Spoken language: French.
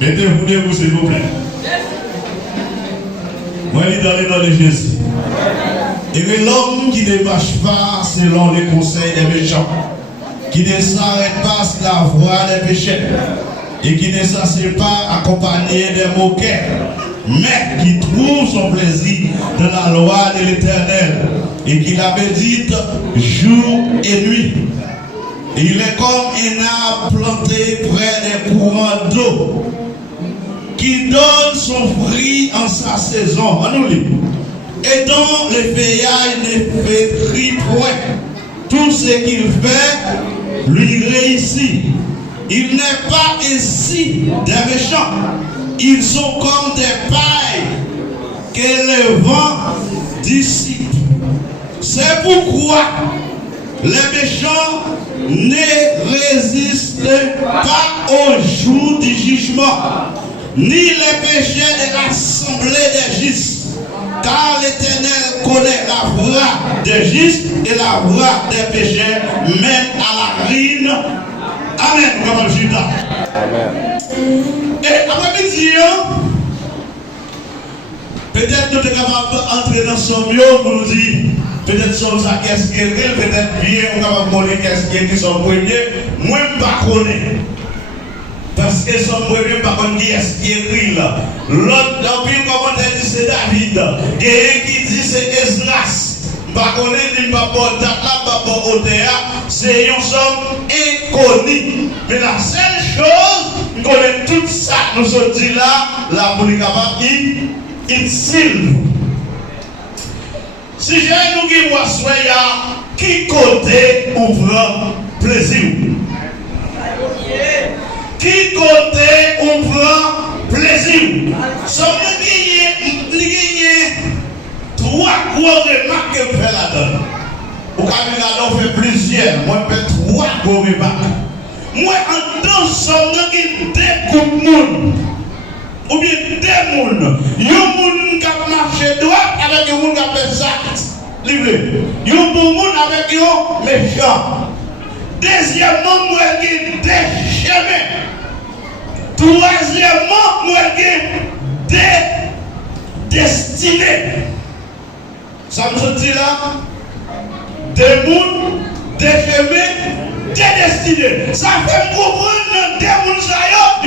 Mettez-vous debout, s'il vous plaît. Moi, je suis dans le nom de Jésus. Et que l'homme qui ne marche pas selon les conseils des méchants, qui ne s'arrête pas sur la voie des péchés, et qui ne s'assied pas accompagné des moqueurs, mais qui trouve son plaisir dans la loi de l'Éternel, et qui la médite jour et nuit. Il est comme un arbre planté près des courants d'eau, qui donne son fruit en sa saison. Et dont le feuillage ne flétrit point. Tout ce qu'il fait lui réussit. Il n'est pas ainsi des méchants. Ils sont comme des pailles que le vent dissipe. C'est pourquoi les méchants ne résistent pas au jour du jugement, ni les péchés de l'assemblée des justes. Car l'Éternel connaît la voie des justes et la voie des péchés mène à la ruine. Amen. Amen. Et après-midi, peut-être nous sommes capables d'entrer dans son mieux pour nous dire, peut-être sommes ça qu'est-ce qui est, peut-être bien, on va connaître qu'est-ce qui sont premiers, moi je ne connais pas. Parce que son premier par contre qui est-ce qui écrit là. L'autre dans le commentaire dit c'est David. Il y a un qui dit c'est Esdras. Par contre il ne va pas au théâtre. C'est un somme inconnu. Mais la seule chose, nous connaissons tout ça. Nous sommes dit là, la pour les capables, utile. Si j'ai nous qui voit soya, qui côté ou prend plaisir. Qui côté on prend plaisir. Sans nous gagner trois gros remarques que fait là-dedans. Au Canada, on fait plusieurs. Moi, je fais trois gros remarques. Moi, en deux sommes, nous deux groupes de monde. Ou bien deux mondes. Il y a un monde qui a marché droit avec un monde qui a fait ça. Livré. Il y a un monde avec un méchant. Deuxièmement, moi, j'ai des chemins. Troisièmement, moi, j'ai des destinées. Ça me dit là, des mondes, des chemins, des destinées. Ça fait comprendre des mondes, ça y est,